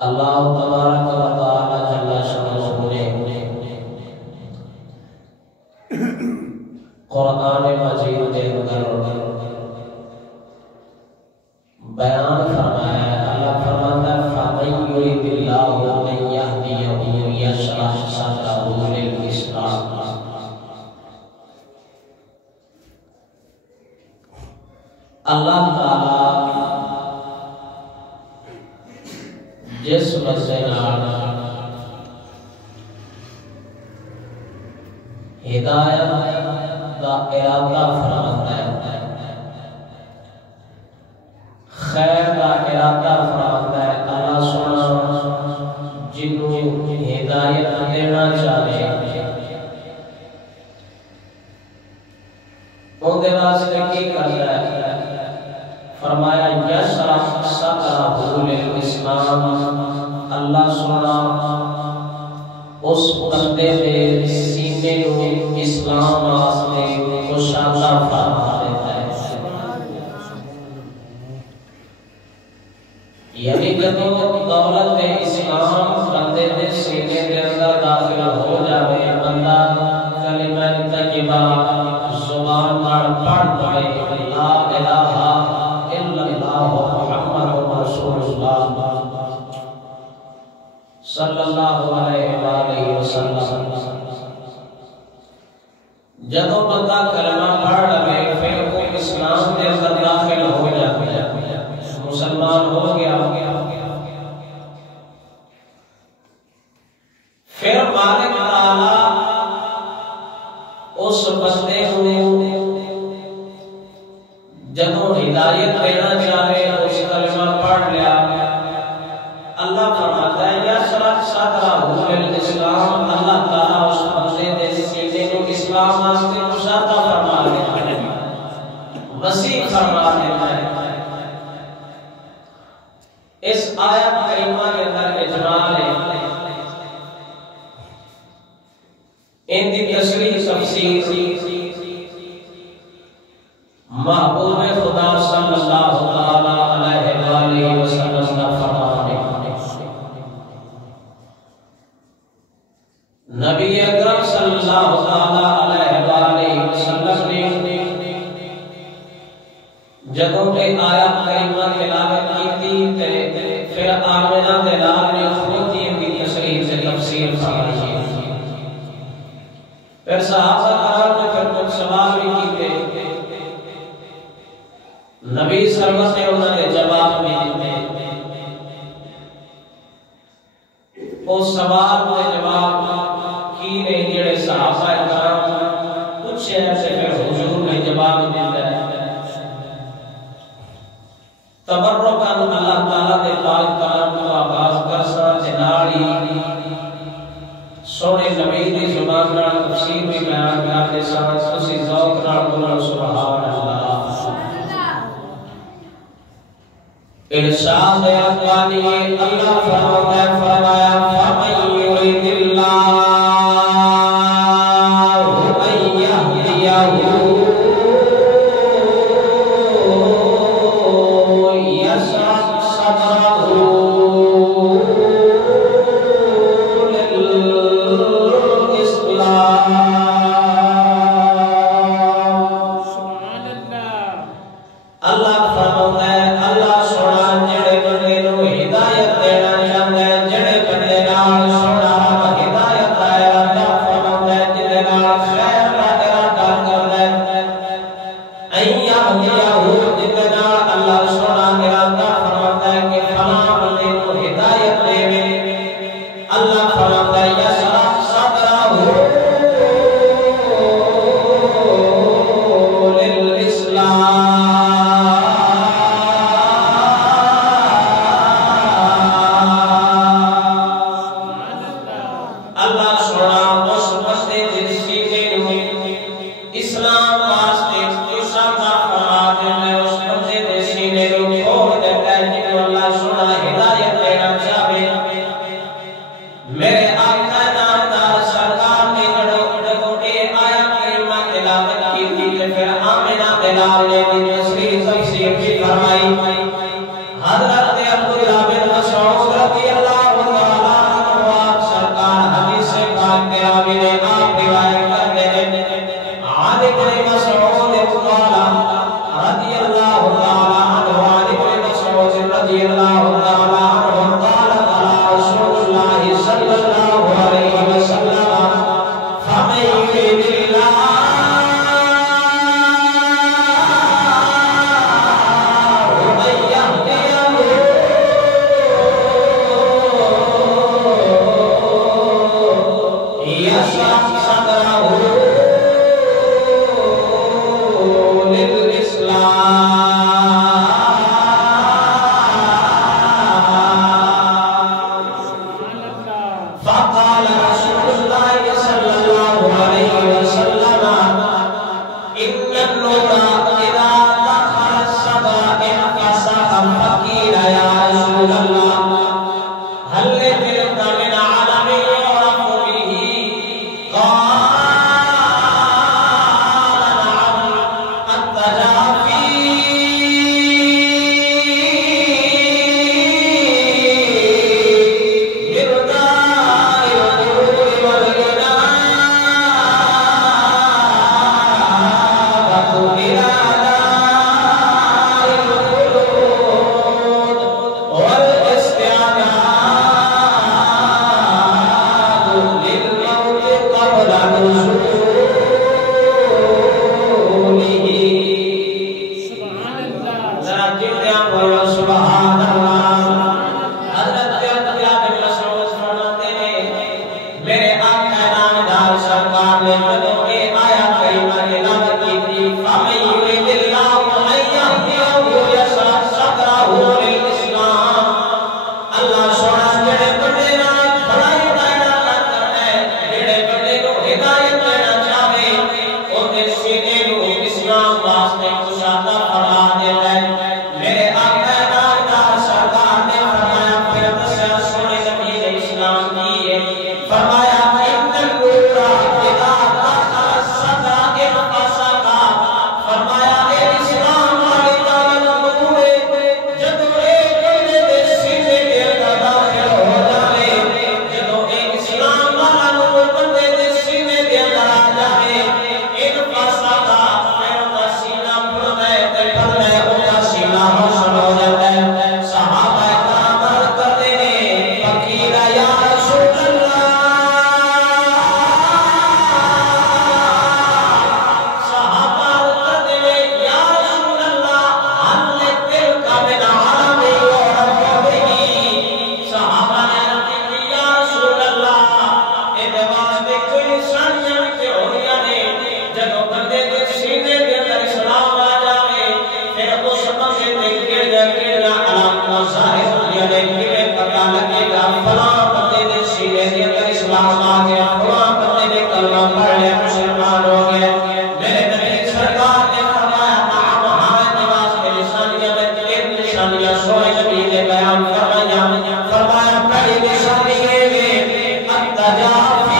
اللہ تبارک و تعالی جل شانہ نے قرآن مجید کے اندر بیان فرمایا ہے۔ اللہ فرماتا ہے فَمَن يُرِدِ اللَّهُ أَن يَهْدِيَهُ يَشْرَحْ صَدْرَهُ لِلْإِسْلَامِ۔ اللہ تعالی جس وجہ ہدایت کا ارادہ فرماتا ہے، خیر کا ارادہ فرماتا ہے، اللہ سونا جنوں ہدایت دینا چاہے ان دے واسطے کی کرتا ہے؟ فرمایا یشرح صدرہ للاسلام، اللہ سونا اس بندے دے سینے کو اسلام واسطے کشادہ فرما دیتا ہے۔ یعنی جب دولت اسلام بندے دے سینے کے اندر داخل ہو جائے، بندہ کلمہ طیبہ زبان پر پڑھ پڑے، لا الہ الا اللہ محمد رسول اللہ صلی اللہ علیہ وآلہ وسلم، جب بندہ کلمہ پڑھ لے پھر وہ اسلام کے اندر داخل ہو جاتا ہے، مسلمان ہو گیا، پھر مالک تعالی اس بندے کو جب ہدایت دینا چاہے اس کلمہ پڑھ لیا، اللہ فرماتا ہے یشرح صدرہ للاسلام، اللہ تعالی اس بندے دے سینے کو اسلام واسطے کشادہ فرما دیتا ہے، وسیع فرما دیتا ہے۔ اس آیت کریمہ کے اندر اجمال ہے، ان کی تشریح تفسیر محبوب خدا صلی اللہ تعالی علیہ وآلہ وسلم کا فرمان ہے۔ نبی اکرم صلی اللہ تعالی علیہ وآلہ وسلم نے جدوں کہ آیت کریمہ تلاوت کی تھی پھر آمنہ دلال نے خود ان کی تشریح سے تفسیر فرمائی، پھر صحابہ کرام نے پھر کچھ سوال بھی کیے، نبی سرور نے انہوں نے جواب بھی دیتے، اس سوال کے جواب کی نہیں جڑے صحابہ کرام پوچھے ایسے پھر حضور نے جواب دیتا ہے۔ تبرکاً اللہ تعالیٰ دے پاک کلام کو آغاز کرسا جناڑی سونے نبی دی زبان نال تفسیر بھی بیان کرتے ساتھ اسی ذوق نال بولو سبحان اللہ۔ ارشاد اقوانی اللہ فرماتا ہے، فرمایا فَمَن يُرِدِ اللَّهُ أَن يَهْدِيَهُ يَشْرَحْ صَدْرَهُ لِلْإِسْلَامِ۔ اللہ فرماتا ہے، اللہ سونا جڑے بندے نو ہدایت دینا چاہتا ہے، جڑے بندے نال سونا ہدایت دا ارادہ فرماتا ہے، جڑے نال خیر دا ارادہ کرتا ہے، ایّا یہو جڑے نال اللہ سونا ارادہ فرماتا ہے کہ فلاں بندے نو ہدایت دے، اللہ فرماتا ہے یشرح صدرہ للاسلام۔ جاوے کیویں پتہ لگے گا فلاں بندے دے سینے دے اندر اسلام آ گیا فلاں بندے نے کلمہ پڑھ لیا مسلمان ہو گیا میرے نبی سرکار نے فرمایا ہاں نماز کے نشانیاں میں تین نشانیاں سونے نبی نے بیان فرمایا پہلی نشانی یہ التجافی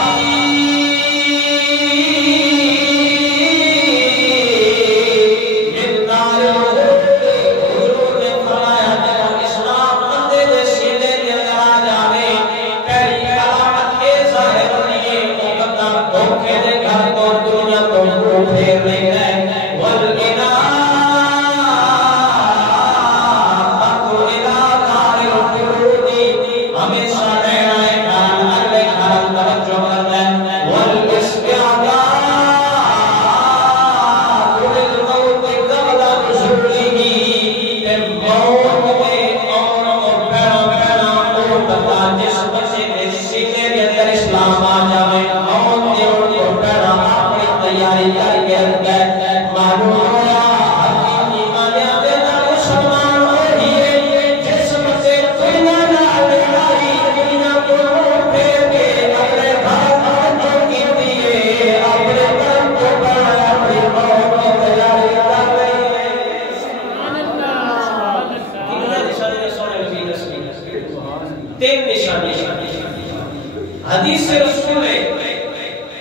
حدیث رسول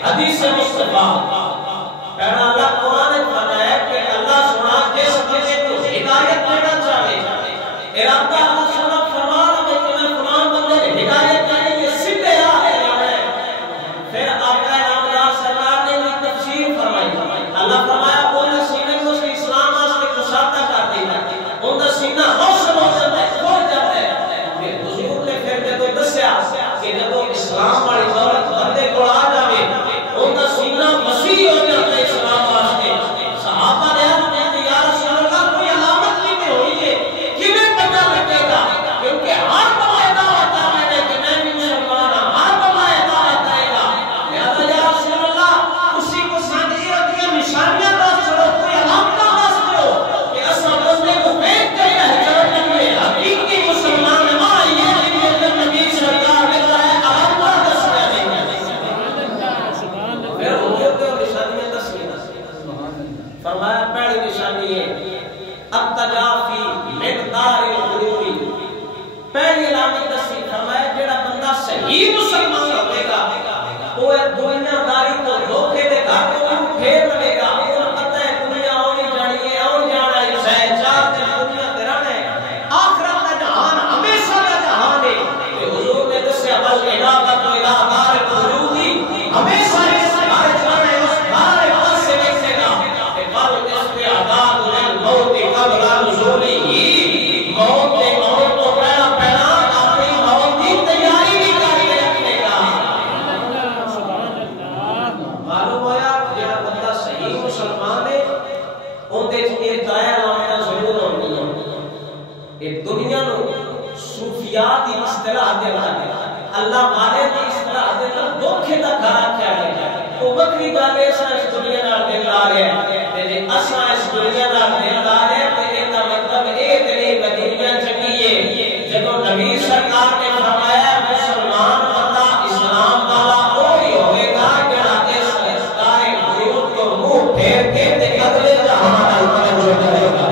حدیث مصطفیٰ پہنا اللہ قرآن نے فرمایا کہ اللہ سنا جس بندے کو ہدایت دینا چاہے ارادہ اللہ سنا فرمانا میں تمہیں قرآن بندے نے ہدایت دینی یہ سیدھے راہ ہے پھر آقا نامدار سرکار نے بھی تفسیر فرمائی اللہ فرمایا بولنا سینے کو اس کے اسلام آستے کشادہ کر دینا ان کا سینہ روشن ہو جاتا ہے کھول جاتا ہے کہ حضور نے پھر جب دسیا کہ جب اسلام والی دولت بندے کو آ جاوے ان کا سینہ وسیع ہو جاتا ہے اسلام واسطے صحابہ نے کہا یا رسول اللہ کوئی علامت نہیں ہوئی ہے کیویں پتہ لگے گا کیونکہ ہر بندہ ہوتا ہے کہ میں بھی مسلمان ہوں ہر بندہ ہوتا ہے لہذا یا رسول اللہ اسی کو ساتھی رکھیے نشانیاں دس چھوڑو کوئی علامت دس دو کہ اساں بندے کو دیکھ کے پہچان لیں حقیقی مسلمان ہاں یہ نبی سرکار نے فرمایا پہلی نشانی ہے التجافی مقدار الغروری پہلی علامت دسی فرمایا جڑا بندہ صحیح مسلمان ہوے گا وہ دنیا داری کو دھوکے دے گھر کو پھیر لے گا اور پتہ ہے دنیا اونی جانی ہے اون جانا ہے سہ چار دن دنیا تے رہنا ہے آخرت کا جہان ہمیشہ کا جہان ہے کہ حضور نے دسیا بل عنابت و ارادار الغروری ہمیشہ دنیا نو صوفیات کی اصطلاح دے اللہ والے کی اصطلاح دے دھوکے دا گھر کیا ہے وہ وکری گل ہے اس دنیا نال دل لا رہے ہیں تے جے اساں اس دنیا نال دل لا رہے ہیں تے اے دا مطلب اے تے دنیا چنگی ہے جدوں نبی سرکار نے فرمایا مسلمان بندہ اسلام والا وہی ہوے گا جڑا اس رفتار غرور کو منہ پھیر کے تے اگلے جہان نال توجہ کرے گا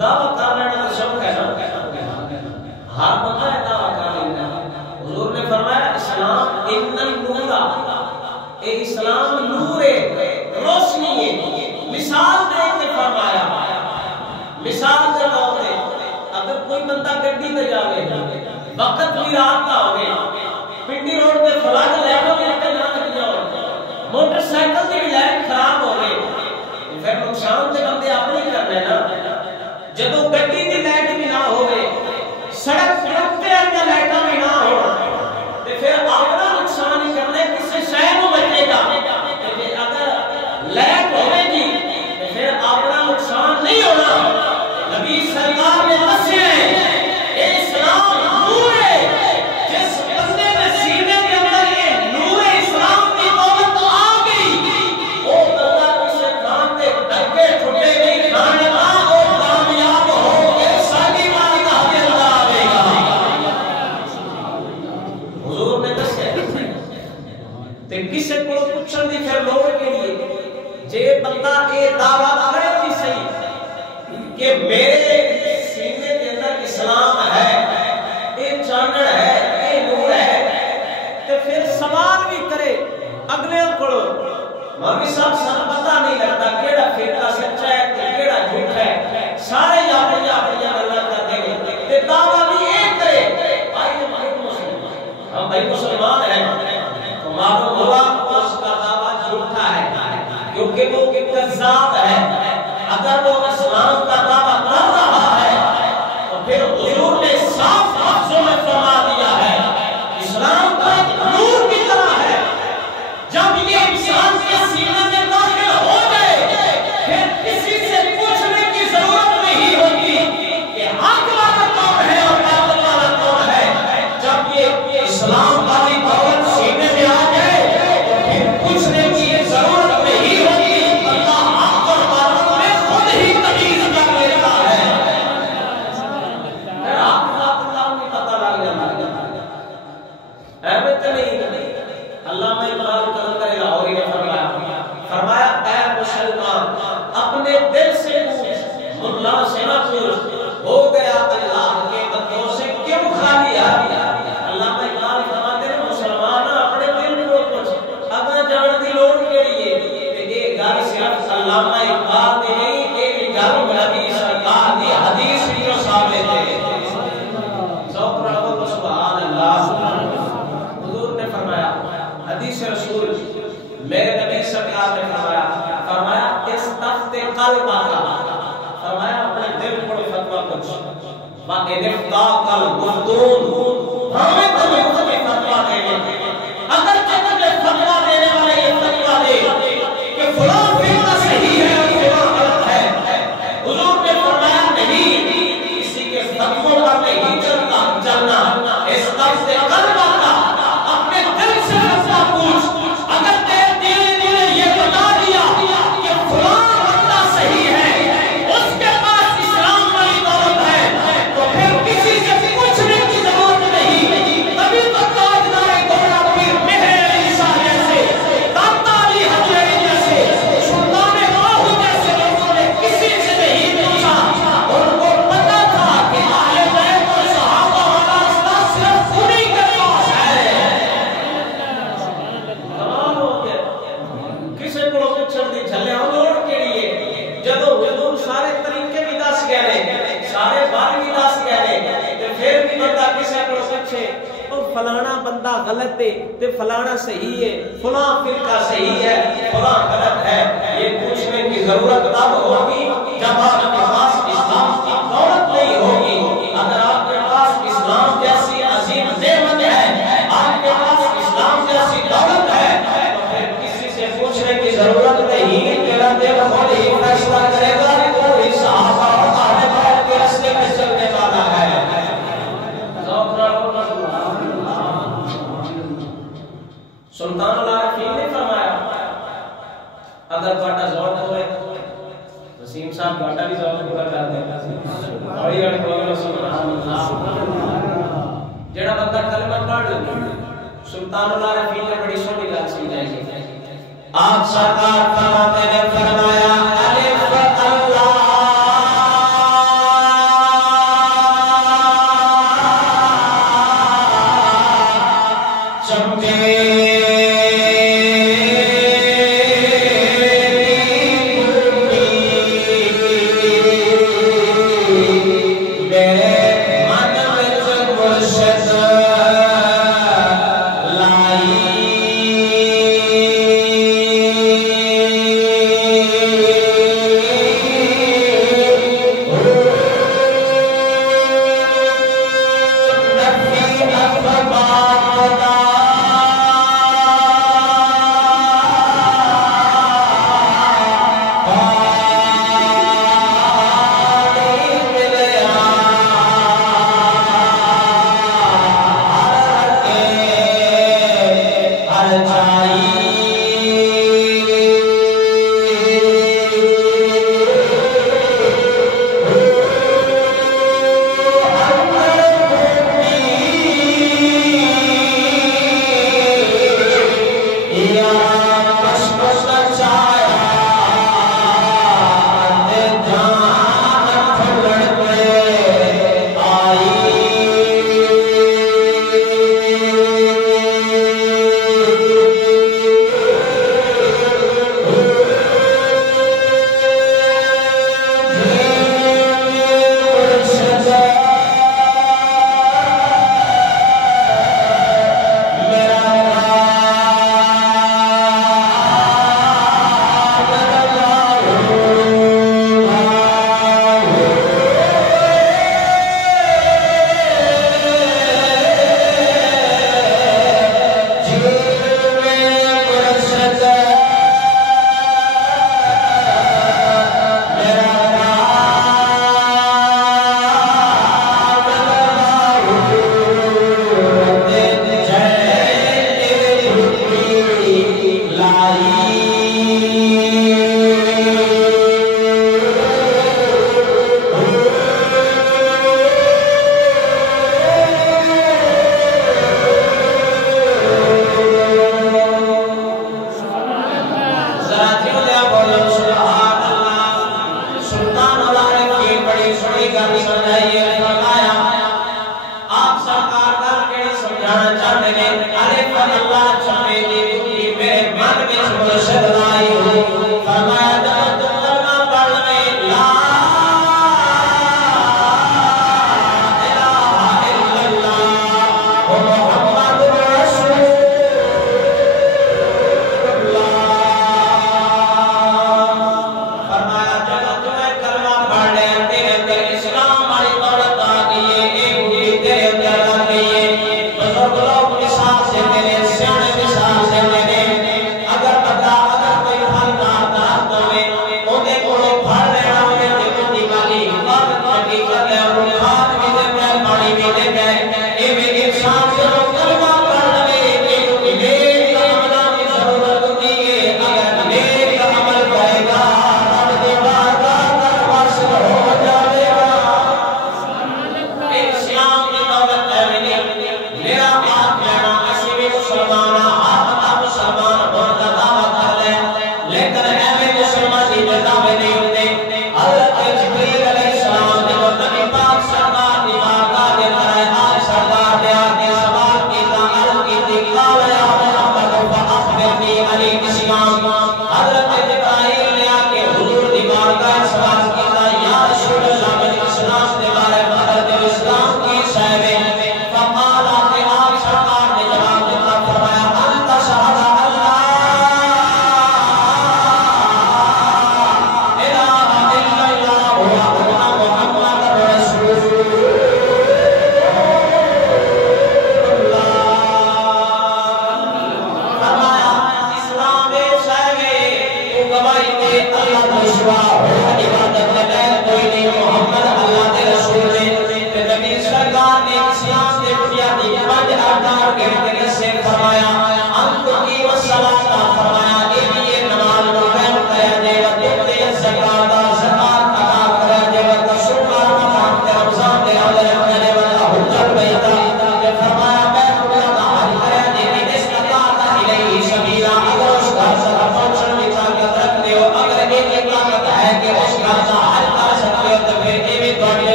دعویٰ کرنے کا شوق ہے ہر بندہ ہے دعویٰ کر لینا حضور نے فرمایا اسلام ان النور اے اسلام نور ہے روشنی ہے مثال دے کے فرمایا مثال دے طور پہ اگر کوئی بندہ گڈی تے جاوے وقت بھی رات کا ہوے پنڈی روڈ تے فلڈ لائٹوں کے اگے نہ لگ جاؤ موٹر سائیکل دی لائٹ خراب ہوے پھر نقصان تے بندے اپنے ہی کرنے نا جدو گڈی دی لائٹ بھی نہ ہوئے سڑک تے اندر لائٹاں بھی نہ ہو تے پھر اپنا نقصان ہی کرنے کسے شے نو بچے گا تے اگر لائٹ ہوے گی تے پھر اپنا نقصان نہیں ہونا نبی سرکار نے دسیا ہے اے اسلام نور ہے جس بندے دے سینے کے اندر یہ نور اسلام کی دولت آ گئی وہ بندہ کسے کام تے ڈھکے ٹھٹے نہیں کھانے کا اور کامیاب ہو گئے ساری مولوی صاحب سن پتہ نہیں لگتا کیڑا فرقہ سچا ہے تے کیڑا جھوٹ ہے سارے یا بڑیا اللہ کرتے ہیں تے دعویٰ بھی ایک کرے ہم بھائی مسلمان ہیں تو معلوم ہوا اس کا دعویٰ جھوٹا ہے کیونکہ وہ کذاب ہے اگر وہ اسلام کا دعویٰ کر رہا ہے تو پھر حضور نے صاف لفظوں میں فرما دیا ہے اسلام کا نور کی طرح ہے جب یہ انسان کے سینے میں داخل ہو جائے پھر کسی سے پوچھنے کی ضرورت نہیں ہوگی کہ حق والا کون ہے اور باطل والا کون ہے جب یہ اسلام والی دولت سینے میں آ جائے تو پھر پوچھنے کی ضرورت نہیں ہوگی اللہ حق اور باطل میں خود ہی تمیز کر لیتا ہے پھر حق باطل میں پتہ لگ جاتا ہے احمد نہیں علامہ اقبال کلندر لاہوری نے فرمایا اے مسلمان اپنے دل سے پوچھ ملا سے نہ پوچھ ہو گیا اللہ کے بندوں سے کیوں خالی ہے علامہ اقبال فرماتے ہیں مسلمان اپنے دل کو پوچھ اگر جان دی لوڑ کیڑی ہے تے یہ گل صرف علامہ اقبال نے نہیں یہ گل نبی سرکار دی حدیث وچوں ثابت ہے ذوق رکھو سبحان اللہ حضور نے فرمایا حدیث رسول میرے نبی سرکار نے فرمایا استفت قلبہ فرمایا اپنے دل کو فتویٰ پوچھ وَإِنِ افْتَاقَ الْبُلْدُونَ ہمیں تمہیں فتویٰ دے اگر تمہیں فتویٰ دینے والے یہ فتویٰ دے کہ فلاں فرقہ صحیح ہے اور فلاں غلط ہے حضور نے فرمایا نہیں کسی کے فتووں پر نہیں چلنا استفت قلبہ کا اپنے دل سے فتویٰ پوچھ اگر تیرے دل نے یہ بتا دیا کہ فلاں بندہ صحیح ہے اس کے پاس اسلام والی دولت ہے تو پھر کسی سے پوچھنے کی ضرورت نہیں تبھی تو تاجدار گوڑا پیر مہر علی شاہ جیسے داتا علی حجری جیسے سلطان باہو جیسے لوگوں نے کسی سے نہیں پوچھا ان کو پتا تھا کہ اہل بیت اور صحابہ والا راستہ صرف انہی کے پاس ہے کمال ہو گیا کسی کو پوچھن دی جھلے ہم لوڑ کیڑی ہے جدوں حضور سارے طریقے بھی دس گئے سارے بار بھی دس گئے تے پھر بھی بندہ کسی کو پوچھے او فلانا بندہ غلط ہے تے فلانا صحیح ہے فلاں فرقہ صحیح ہے فلاں غلط ہے یہ پوچھنے کی ضرورت تب ہوگی جب آپ کے پاس اسلام کی دولت نہیں ہوگی اگر آپ کے پاس اسلام جیسی عظیم نعمت ہے آپ کے پاس اسلام جیسی دولت ہے تو پھر کسی سے پوچھنے کی ضرورت نہیں تیرا دل خود ہی فیصلہ کرے گا تو ہی صحابہ اور اہل بیت کے راستے پہ چلنے والا ہے سلطان العارفین نے فرمایا اگر تہاڈا ذوق ہوئے وسیم صاحب تہاڈا بھی ذوق پورا کر دے بڑی بڑی بولو سبحان اللہ جڑا بندہ کلمہ پڑھ لے سلطان العارفین نے بڑی سونی گل سمجھائی آپ سرکار فرماتے نے فرمایا الف اللہ چمکے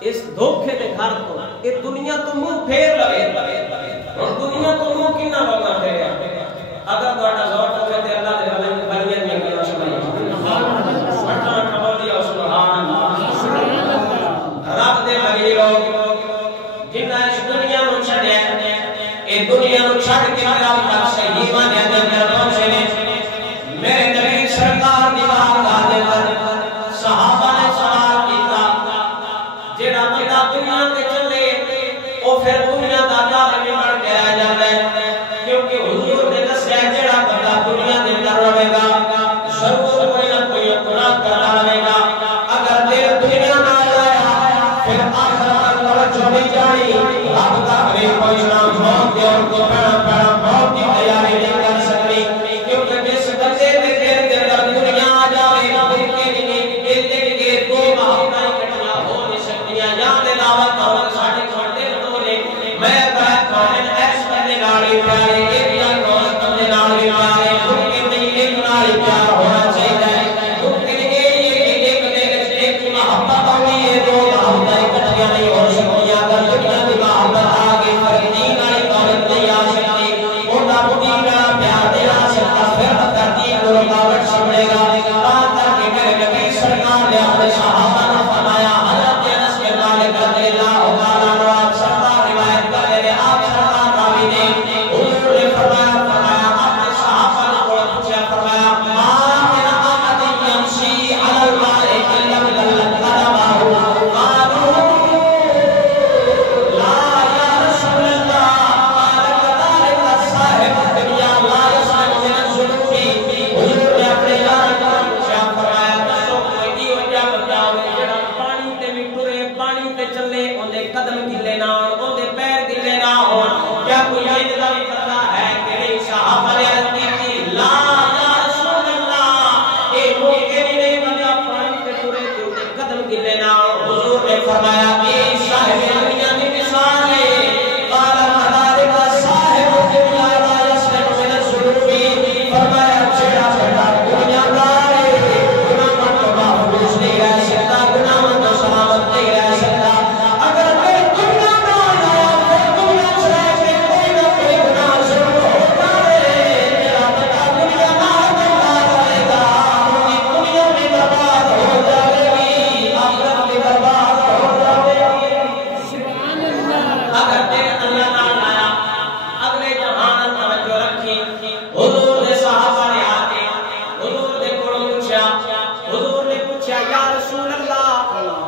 اس دھوکے دے گھر تو یہ دنیا تو منہ پھیر لگے اور دنیا تو منہ کنا لوگا پھیر اگر تہاڈا ذوق ہوے تے اللہ دے بلیاں دی گلاں سنائی سبحان اللہ بولیا سبحان اللہ رب دے بلی لوگ جنہاں اس دنیا نو چھڈیا اے دنیا نو چھڈ کے میرا اللہ صحیح مانے دے اندر پہنچے نے میرے نبی سرکار دی بارگاہ دے اندر صحابہ نے سوال کیتا جڑا بندہ دنیا تے چلے او پھر دنیا دا ظالم بن کے آ جاندا ہے کیونکہ حضور نے دسیا جڑا بندہ دنیا دے اندر رہے گا ضرور کوئی نہ کوئی گناہ کرتا رہے گا اگر دل دنیا نال آیا پھر آخرت توجہ نہیں جانی رب دا قریب پہنچنا موت دے اور کو پڑا صحابہ نے فرمایا حضرت انس بن مالک رضی اللہ تعالیٰ عنہ آپ سرکار روایت کر رہے ہیں آپ سرکار راوی نے حضور نے فرمایا اپنے صحابہ نے پوچھا فرمایا ما من احد یمشی علی الماء الا بدلت قدمه قالوا لا یا رسول اللہ قال كذلك صاحب الدنیا لا يسلم من الذنوب حضور نے اپنے یار کو پوچھا فرمایا دسو کوئی وجہ بتاؤ جڑا پانی تے بھی ٹرے پانی تے چلے اودے قدم گلے نہ ہون اودے پیر گلے نہ ہون کیا کوئی اجدا بھی کرتا ہے کہ نہیں صحابہ نے عرض کی لا یا رسول اللہ اے موقع نہیں بندہ پانی تے ٹرے تے اودے قدم گلے نہ ہون حضور نے فرمایا اے صاحب دنیا کی مثال ہے قال كذلك صاحب الدنيا لا يسلم من الذنوب فرمایا جڑا بڑا دنیا دار ہے گناہوں تو محفوظ نہیں رہ سکتا گناہوں تو سلامت نہیں رہ سکتا اگر کوئی دنیا دار ہے تو دنیا سے کوئی نہ کوئی گناہ ضرور ہوتا ہے میرا بڑا دنیا دار رہے گا اپنی دنیا میں برباد ہو جائے گی آخرت میں برباد ہو جائے گی سبحان اللہ اگر تیرے اللہ نال آیا اگلے جہان توجہ رکھی حضور نے صحابہ نے آ کے حضور نے حضور نے پوچھا یا رسول اللہ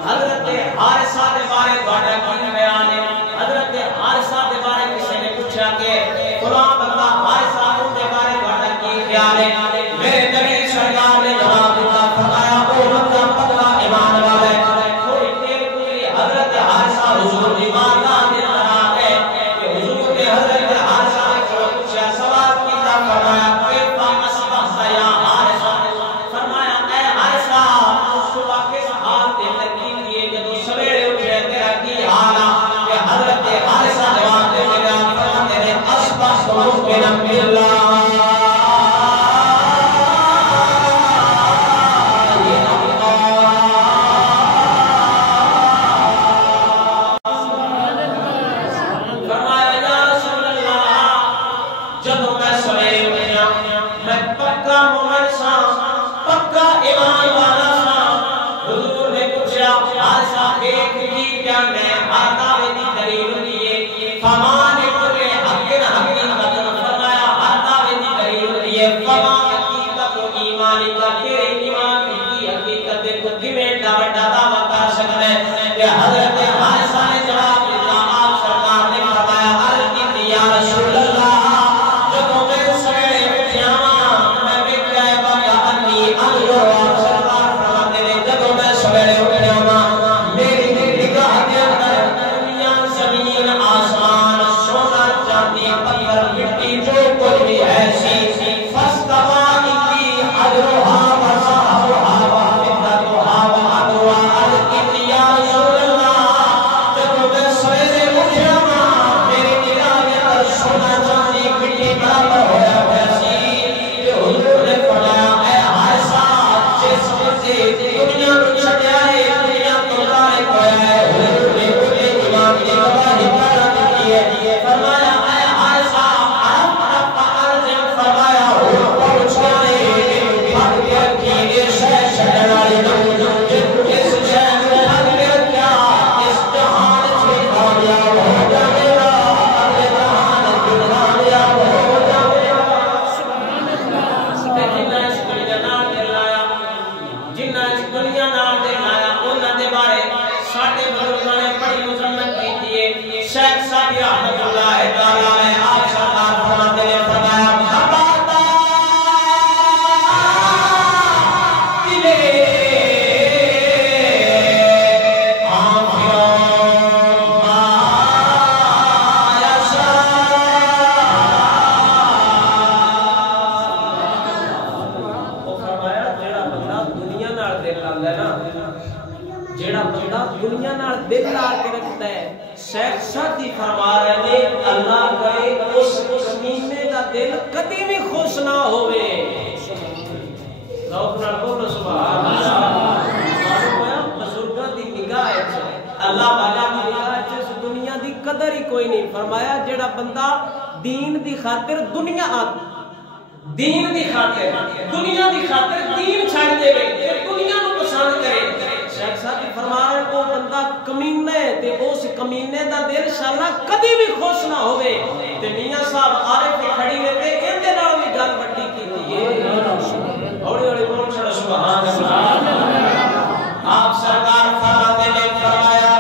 حضرت حارثہ دے بارے بڑا کی بیان ہے حضرت حارثہ دے بارے کسی نے پوچھا کہ فلاں بندہ حارثہ دے بارے بڑا کی خیال ہے میرے نبی سرکار نے جواب دیا فرمایا او بندہ پکا ایمان والا ہے تھوڑی دیر گزری حضرت حارثہ حضور کی بارگاہ میں آ گئے کہ حضور نے حضرت حارثہ نے پوچھا سوال کیا فرمایا کیف اصبحت یا حارثہ فرمایا اے حارثہ صبح کے حال دے ترکیب کیے جب سویرے اٹھے تیرا کی حال کہ حضرت حارثہ جواب دے گا فرماتے ہیں اصبحت مؤمنا باللہ حضرت حارثہ نے جواب دیا آپ سرکار نے فرمایا عرض کی یا رسول اللہ جب میں سویرے اٹھیا میں ویکھیا بابا انی انظر آپ سرکار فرماتے ہیں جب میں سویرے اٹھیا میری نگاہ کے اندر دنیا زمین آسمان سونا چاندی پتھر مٹی جو کچھ بھی ہے سی فاستوى انی اجرها وصحبها ومدتها وعدوا عرض یا رسول جیڑا بندہ دنیا نال دل لا کے رکھتا ہے شیخ ساتھی فرما رہے ہیں اللہ کرے اس کمینے دا دل کبھی بھی خوش نہ ہوئے ذوق نال بولو سبحان اللہ فرمایا بزرگاں دی نگاہ ہے اللہ تعالی دی نگاہ ہے اس دنیا دی قدر ہی کوئی نہیں فرمایا جیڑا بندہ دین دی خاطر دین دی خاطر دنیا دی خاطر دین چھڑ دے تے دنیا نو پسند کرے کمینے دا دل شالا کدی بھی خوش نہ ہوئے تے میاں صاحب آرے پہ کھڑی رہتے اندے نال بھی گل وڈی کیتی ہے ہوڑی ہوڑی بول چھڑا سبحان اللہ آپ سرکار فرماتے نے فرمایا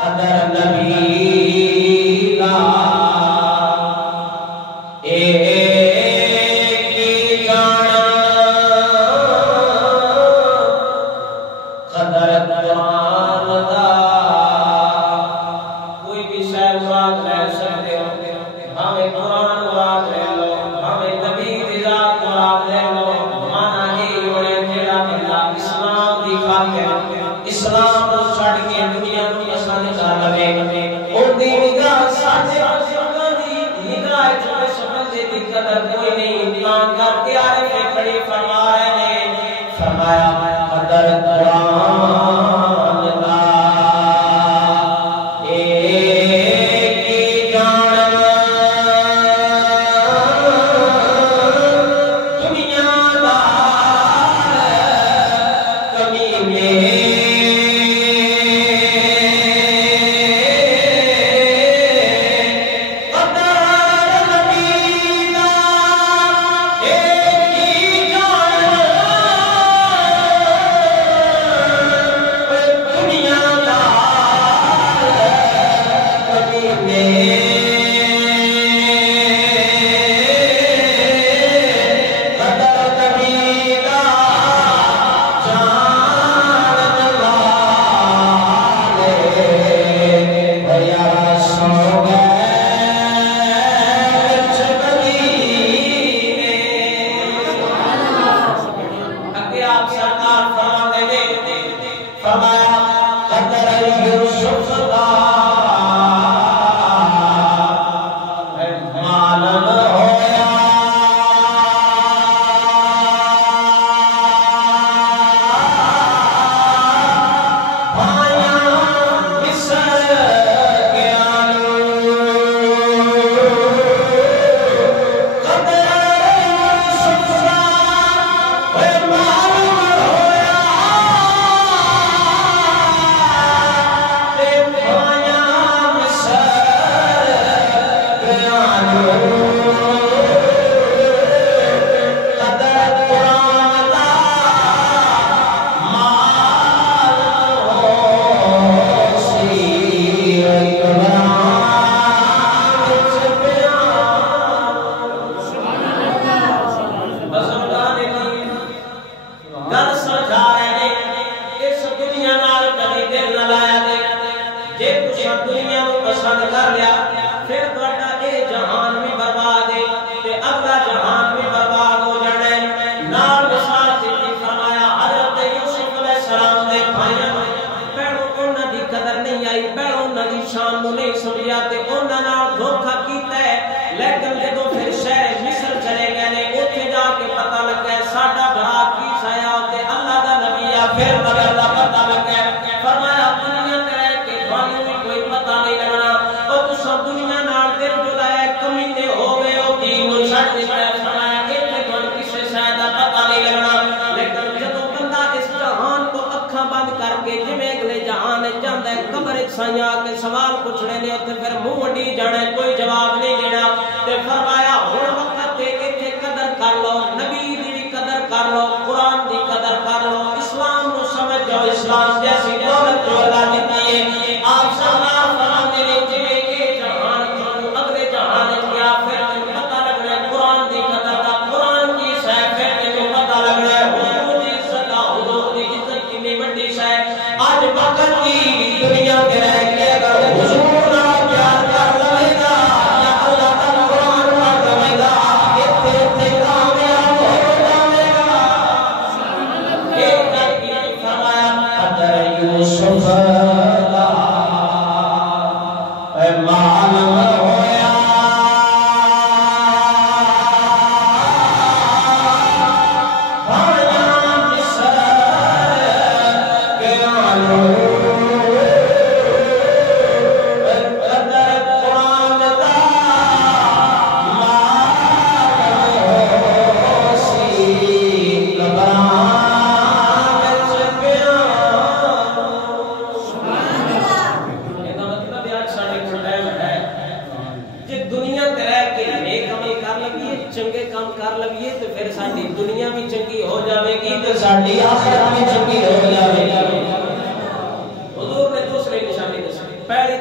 قدر نبی لا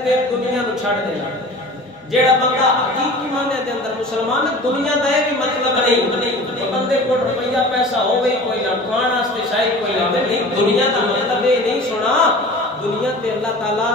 تے دنیا نو چھڑ دینا جیڑا بندہ حقیقی معنی دے اندر مسلمان دنیا دا بھی مطلب نہیں بندے کو روپیہ پیسہ ہو گئی کوئی نہ کھان واسطے شاید کوئی نہ نہیں دنیا دا مطلب یہ نہیں سنا دنیا تے اللہ تعالی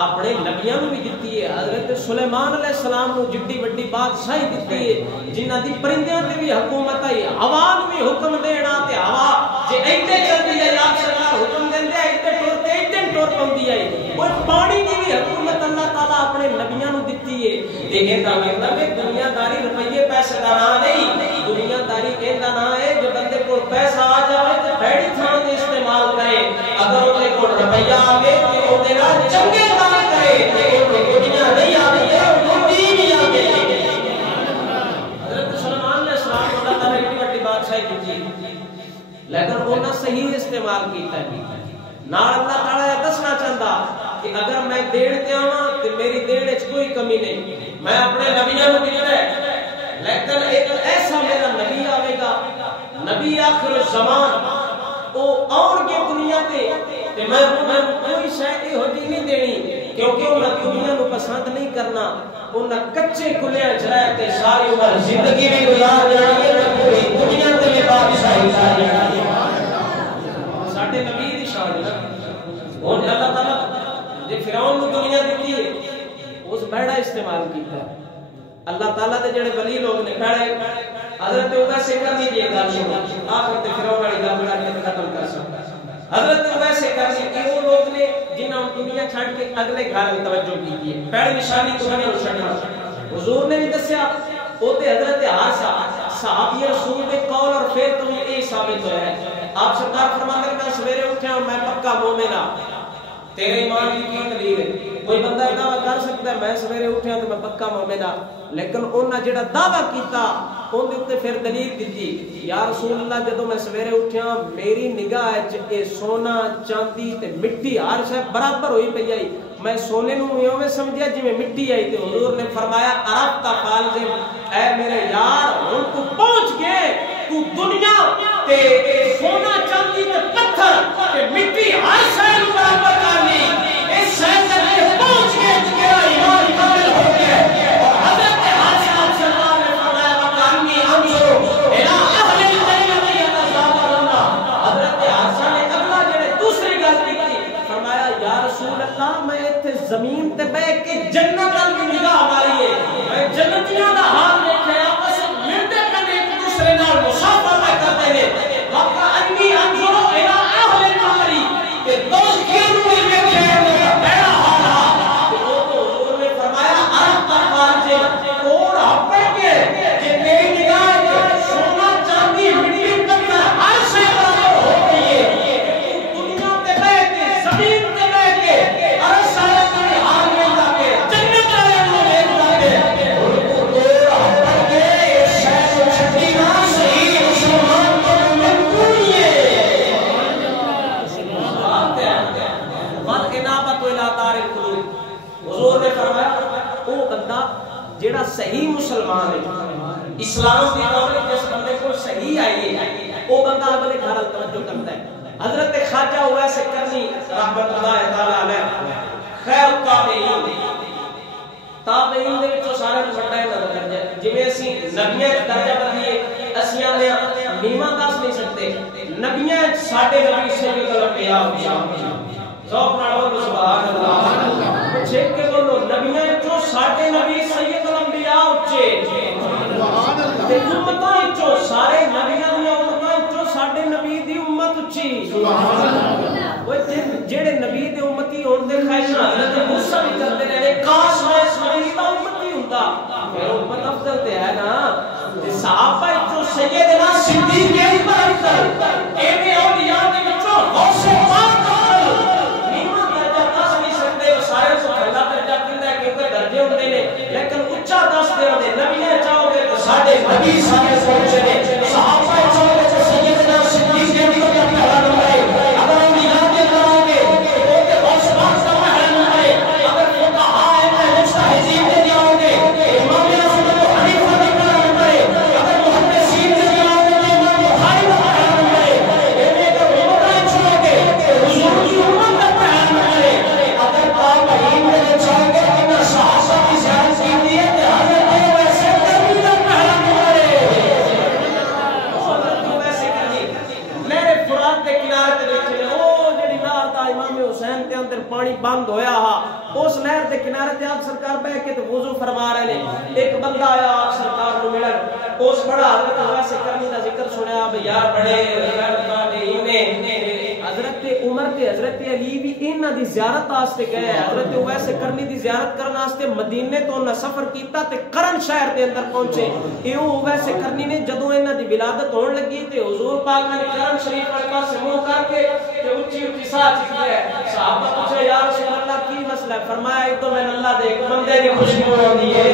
اپنے نبیاں نو بھی دتی ہے حضرت سلیمان علیہ السلام نو جڈی وڈی بادشاہی دتی ہے جنہاں دی پرندیاں تے بھی حکومت ہے ہوا نو بھی حکم دینا تے ہوا جے ایتھے چلدی ہے آپ سرکار حکم دیندے ایتھے ٹرتے ایتھے ٹر پوندی ہے کوئی پانی دی بھی حکومت اللہ تعالی اپنے نبیاں نو دتی ہے تے ایندا مطلب ہے دنیا داری روپیے پیسے دا نام نہیں دنیا داری ایندا نام ہے جو بندے کول پیسہ آ جاوے تے بھڑی تھان دے استعمال کرے اگر اودے کول روپیہ آوے تے اودے نال چنگے لیکن انہاں صحیح استعمال کیتا ہے نال اللہ تعالی دسنا چاہندا کہ اگر میں دیڑ تے آواں تے میری دیڑ وچ کوئی کمی نہیں میں اپنے نبیوں نو دتا ہے لیکن ایک ایسا میرا نبی آوے گا نبی آخر الزمان او اور کے دنیا تے میں کوئی شے ہو جی نہیں دینی کیونکہ انہاں دنیا نو پسند نہیں کرنا انہاں کچے کھلے جڑا تے ساری عمر زندگی بھی گزار جانی ہے پوری دنیا تے بھی بادشاہی کرنی ساڈے نبی دی شان ہے اور اللہ تعالی جے فرعون نو دنیا دتی ہے اس بڑا استعمال کیتا اللہ تعالی دے جڑے ولی لوگ نے کھڑے حضرت اویس کرنی دی گل سنو آخر تے فرعون والی گل کر کے ختم کر سکتا حضرت اویس کرنی کہ وہ لوگ نے جنہاں دنیا چھڑ کے اگلے گھر میں توجہ کی ہے پہلی نشانی دنیا نو چھڑنا حضور نے بھی دسیا او تے حضرت حارثہ صحابی رسول دے قول اور فعل تو یہ ثابت ہوا ہے آپ سرکار فرماتے ہیں میں سویرے اٹھا ہوں میں پکا مومن ہاں تیرے ایمان کی کیا دلیل ہے کوئی بندہ دعویٰ کر سکتا ہے میں سویرے اٹھا تو میں پکا مومن ہاں لیکن انہاں جڑا دعویٰ کیتا ان دے اوتے پھر دلیل دتی یا رسول اللہ جدوں میں سویرے اٹھا میری نگاہ وچ اے سونا چاندی تے مٹی ہر شے برابر ہوئی پئی آئی میں سونے نو ایویں سمجھیا جویں مٹی آئی تے حضور نے فرمایا عرب تا خالد اے میرے یار ہن تو پہنچ گئے تو دنیا تے سونا چاندی تے پتھر تے مٹی ہر شے برابر کرنی اس شے تے پہنچ گئے تیرا ایمان کامل ہو گیا اور حضرت حضرت سرکار نے فرمایا وکانی انظر الى اهل الجنہ یتزاورون حضرت حسن نے اگلا جڑے دوسری گل کی فرمایا یا رسول اللہ میں ایتھے زمین تے بیٹھ کے جنت ال بھی نگاہ ماری ہے میں جنتیاں دا حال دیکھیا آپس میں ملتے کنے ایک دوسرے نال مصافحہ کرتے ہیں وکانی انظر الى اهل النار کہ دوست کی نور میں کھڑا بیڑا حال تو حضور نے فرمایا عرب کا خارج اور اپنے کے کہ تیری نگاہ میں سونا چاندی مٹی پتھر ہر شے برابر ہو گئی ہے دنیا تے بیٹھ کے زمین تے بیٹھ کے ہر سارے کے حال میں جا کے جنت والے لوگ ایک جا کے اور تو اپنے کے شے چھٹی نہ صحیح مسلمان کو منقول ہے من انابت الى دار القلوب حضور نے فرمایا وہ بندہ جیڑا صحیح مسلمان ہے اسلام دی دولت جس بندے کو صحیح آئی ہے وہ بندہ اگلے گھر توجہ کرتا ہے حضرت خواجہ اویس کرنی رحمت اللہ تعالی علیہ خیر تابعین دے وچوں سارے تو بڑا ہے درجہ جویں اسی نبیاں دا درجہ بندی اسیاں نے نیواں دس نہیں سکتے نبیاں ساڈے نبی سید الانبیاء ذوق نال بولو سبحان اللہ چیک کے بولو نبیاں وچوں ساڈے نبی سید الانبیاء اچے سبحان اللہ تے امتاں وچوں سارے نبیاں دی امتاں وچوں ساڈے نبی دی امت اچھی سبحان اللہ وہ جڑے نبی دے امتی ہون دے خواہش حضرت موسی بھی کرتے رہے کاش میں سبھی دا امتی ہوندا پھر امت افضل تے ہے نا تے صحابہ وچوں سیدنا صدیق اکبر ایویں اولیاء دے وچوں غوث پاک درجے ہوندے نے لیکن اونچا دس دے ہوندے نبیاں چاہو گے تو ساڈے نبی سارے پہنچے نے صحابہ چاہو گے تو سیدنا صدیق اکبر کا پہلا نمبر ہے اگر ہم یاد کرو گے تو تے غوث پاک کا پہلا نمبر ہے اگر فقہاء ہیں مجتہدین دے جاؤ گے امام اعظم ابو حنیفہ کا پہلا نمبر ہے اگر محدثین دے جاؤ گے امام بخاری کا پہلا نمبر ہے حسین تے اندر پانی بند ہویا ہا اس نہر دے کنارے تے آپ سرکار بیٹھ کے تے وضو فرما رہے نے ایک بندہ آیا آپ سرکار نو ملن اس بڑا حضرت ویسے کرنی دا ذکر سنیا اب یار بڑے حضرت عمر تے حضرت علی بھی انہاں دی زیارت واسطے گئے حضرت ویسے کرنی دی زیارت کرن واسطے مدینے تو نہ سفر کیتا تے کرن شہر دے اندر پہنچے ایو ویسے کرنی نے جدوں انہاں دی ولادت ہون لگی تے حضور پاک نے کرن شریف والے پاسے منہ کر کے تے اونچی اونچی سا چکی ہے صحابہ پوچھے یا رسول اللہ کی مسئلہ ہے فرمایا ایک تو میں اللہ دے ایک بندے دی خوشبو ہوندی ہے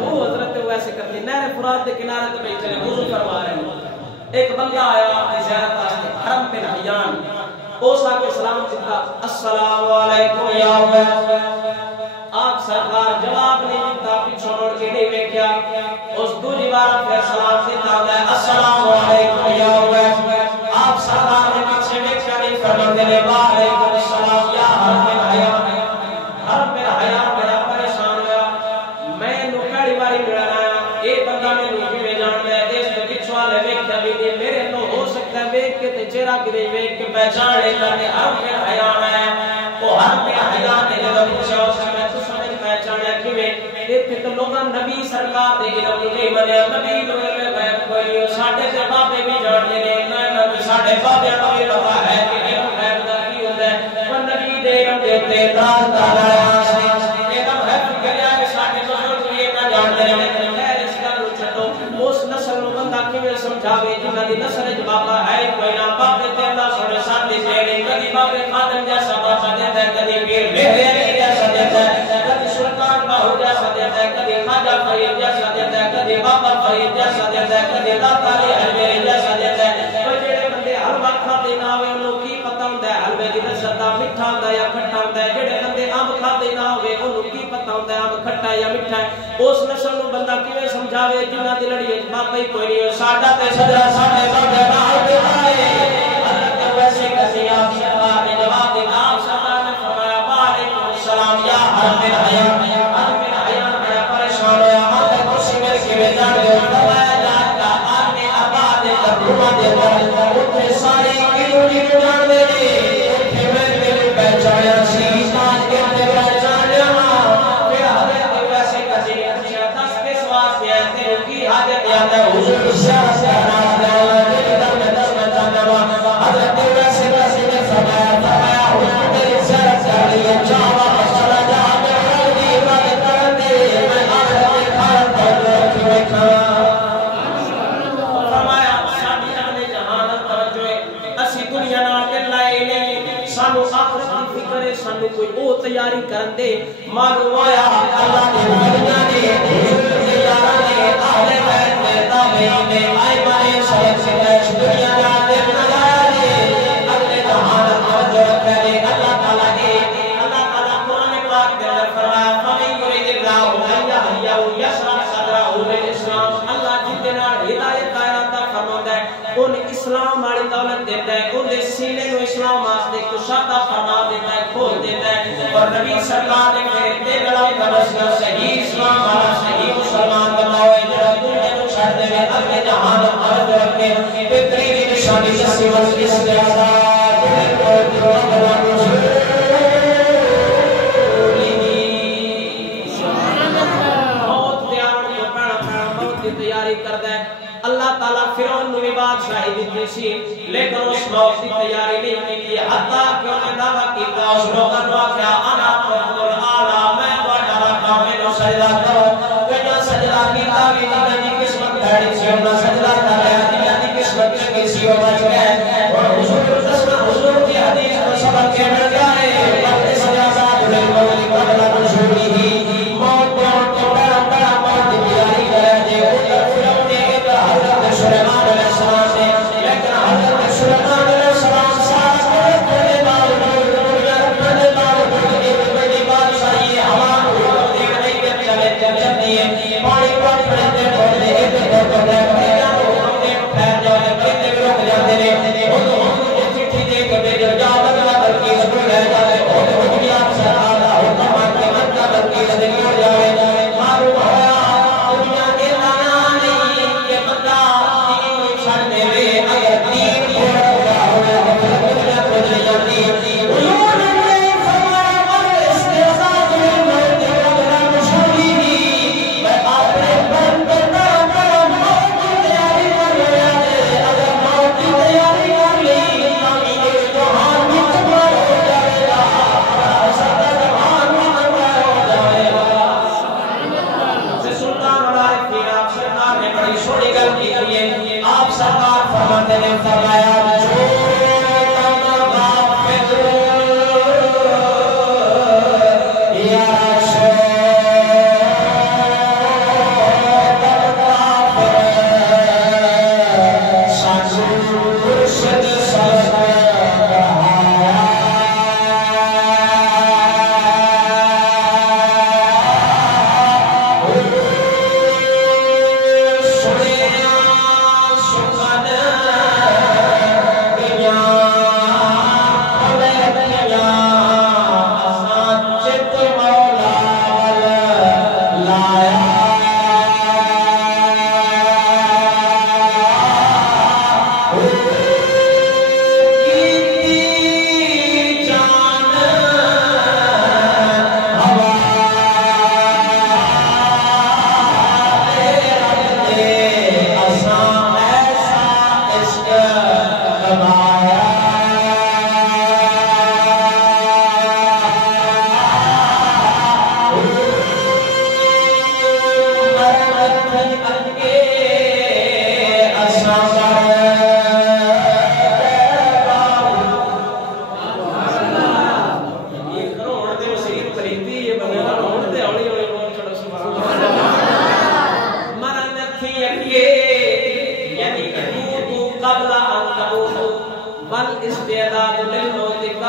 وہ حضرت ویسے کرنی نہر فرات دے کنارے تے بیٹھے نے وضو فرما رہے ہیں ایک بندہ آیا اپنی زیارت واسطے حرم بن حیان اس آ کے سلام دیتا السلام علیکم یا آپ سرکار جواب نہیں دیتا پیچھے مڑ کے نہیں دیکھا اس دوسری بار پھر سلام دیتا ہے السلام علیکم یا آپ سرکار نے پیچھے دیکھا نہیں فرماتے ہیں وعلیکم السلام یا حرم بن حیان بڑا پریشان ہوا میں نو پہلی باری ملنا اے بندہ میں نو بھی جان لے اس کے پیچھے والے ویکھدا بھی نہیں میرے نو ہو سکتا ہے ویکھ کے تے چہرہ کی ویکھ کے پہچان لیتا کہ حرم بن حیان ہے وہ حرم بن حیان نے جب پوچھا اس میں تو سمجھ پہچانا کیویں ایتھے تے لوگاں نبی سرکار دے علم نہیں منیا نبی نو غیب کوئی ساڈے تے بابے بھی جان دے نے نہ ساڈے بابے نو بھی پتہ ہے کہ علم غیب دا کی ہوندا ہے پر نبی دے علم دے تے اللہ تعالی علم ہے کہ ساڈے بزرگ یہ نہ جان دے نے اس نسل نو بندہ کیویں سمجھاوے جنہاں دی نسل وچ بابا ہے کوئی نہ بابے تے اللہ سونے ساتھی جڑے کبھی بابے خادم جیسا بابا دیتا ہے کبھی پیر میرے جیسا دیتا ہے کبھی سلطان باہو جیسا دیتا ہے کبھی خواجہ فرید جیسا دیتا ہے کبھی بابا فرید جیسا دیتا ہے کبھی داتا علی حلوی جیسا دیتا ہے کوئی جڑے بندے حلوہ کھاتے نہ ہوئے انہوں کی پتہ ہوندا ہے حلوے دی لذت دا میٹھا ہوندا یا کھٹا ہوندا ہے جڑے بندے امب کھاتے نہ ہوئے انہوں کی پتہ ہوندا ہے امب کھٹا یا میٹھا ہے اس نسل نو بندہ کیویں سمجھاوے جنہاں دی لڑی بابا ہی کوئی نہیں ساڈا تے سجا ساڈے بابے نال تے حضرت ویسے کسی آپ سرکار نے جواب دیتا آپ سرکار نے فرمایا وعلیکم السلام یا حرم بن حیان بڑا پریشان ہوا ہاتھ کرسی مل کے میں جان دے فرمایا جان کا آنے آباد ترجمہ دے اوتھے سارے کیوں نہیں جان دے اوتھے میں پہچانیا سی ساتھ کے تے پہچانیا پھر حضرت ویسے کسی دس کے سواس دے تے کی حاجت ہے حضور شاہ سرکار نے حضرت ویسے نے فرمایا حضور میری زیارت کر لیا جاوا مسئلہ جا میرا دی عبادت کر دے میں آخرت کھان کر کے بیٹھا فرمایا ساڈی اگلے جہان توجہ اسی دنیا نال دل لائے نہیں سانو آخرت دی فکر ہے سانو کوئی او تیاری کرن دے معلوم ہویا اللہ نے ولیاں نے یاراں نے اہل بیت نے تابعین نے ائمہ سلف سے دنیا نال دل لگایا اگلے جہان توجہ کرے اللہ تعالی نے اللہ تعالی قرآن پاک دے اندر فرمایا فمن یرید اللہ ان یهدیہ یشرح صدرہ للاسلام اللہ جن دے نال ہدایت دا ارادہ فرماوندا ہے ان اسلام والی دولت دیندا ہے ان دے سینے نو اسلام واسطے کشادہ فرما دیندا ہے کھول دیندا ہے اور نبی سرکار نے کہتے گلا کا صحیح اسلام والا صحیح مسلمان بناؤ جڑا دنیا نو چھڑ دے اگلے جہان توجہ رکھے بہترین نشانی جسی وقت اس کے آزاد اللہ تعالیٰ فرعون نے بادشاہی دیتی سی لیکن اس موت کی تیاری نہیں کی حتیٰ کہ انہیں دعویٰ کیتا اس لوگوں نے کہا انا رب العالی میں بڑا رب میں نو سجدہ کرو کہ سجدہ کیتا بھی نہیں قسمت بھڑی سی انہاں سجدہ کریا دی قسمت کسی اور بچ گئے اور حضور کی حدیث کو سبق کے مل جائے وقت سجدہ ذات للموت قبل نزوله موت کو بڑا موت کی تیاری کرے دے حضرت سلیمان علیہ السلام نے لیکن حضرت سلیمان علیہ السلام ساتھ کرنے والے باوجود دنیا رکھنے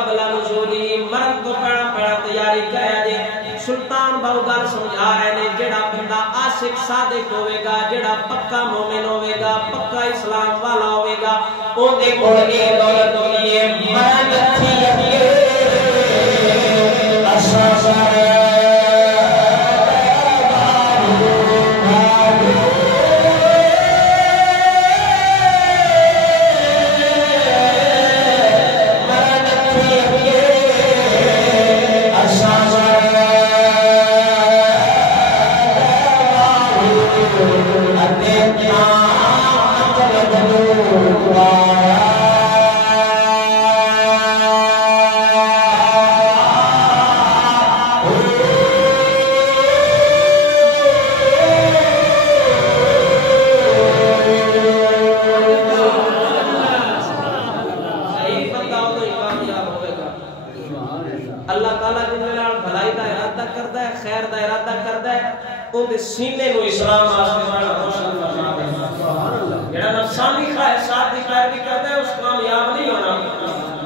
قبل نزولی مرد کو پڑا تیاری کرے جے سلطان باو گل سمجھا رہے نے جڑا بندہ عاشق صادق ہوے گا جڑا پکا مومن ہوے گا پکا اسلام والا ہوے گا او دے کول اے دولت ہوئی ہے مرد تھی اگے اشرا سینے نو اسلام واسطے بڑا روشن فرما دے جڑا نفسانی خواہشات کی پیروی کرتا ہے اس کامیاب نہیں ہونا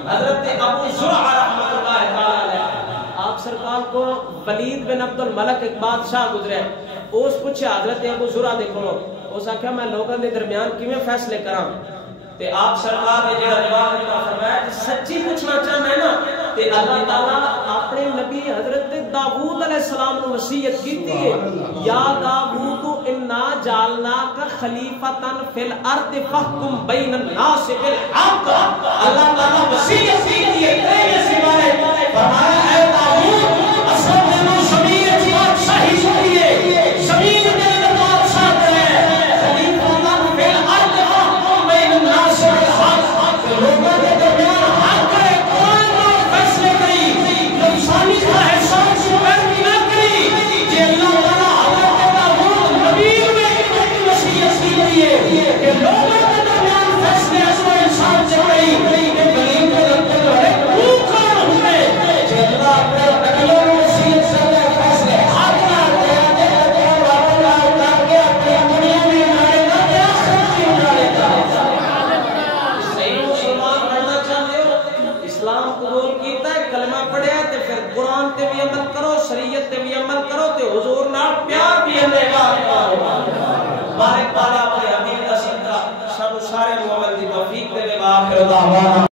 حضرت ابو زرعہ رحمۃ اللہ تعالی علیہ آپ سرکار کو ولید بن عبد الملک ایک بادشاہ گزرے اس پوچھا حضرت ابو زرعہ دے کولوں اس آکھیا میں لوگاں دے درمیان کیویں فیصلے کراں تے آپ سرکار نے جڑا جواب دیتا فرمایا کہ سچی پوچھنا چاہنا ہے نا تے اللہ تعالی اپنے نبی حضرت داؤد علیہ السلام نے وصیت کی تھی یا داؤد انا جعلناک خلیفۃ فی الارض فاحکم بین الناس بالحق اللہ تعالی وصیت کی تھی تیرے سوائے فرمایا اے داؤد اصل میں زمین کی بادشاہی چاہیے زمین کے بادشاہ ہے خلیفۃ فی الارض فاحکم بین الناس بالحق لوگوں کے درمیان حق ہے بارک بالا اپنے حبیب کا صدقہ سب سارے مومن دی توفیق دے آخر دعوانا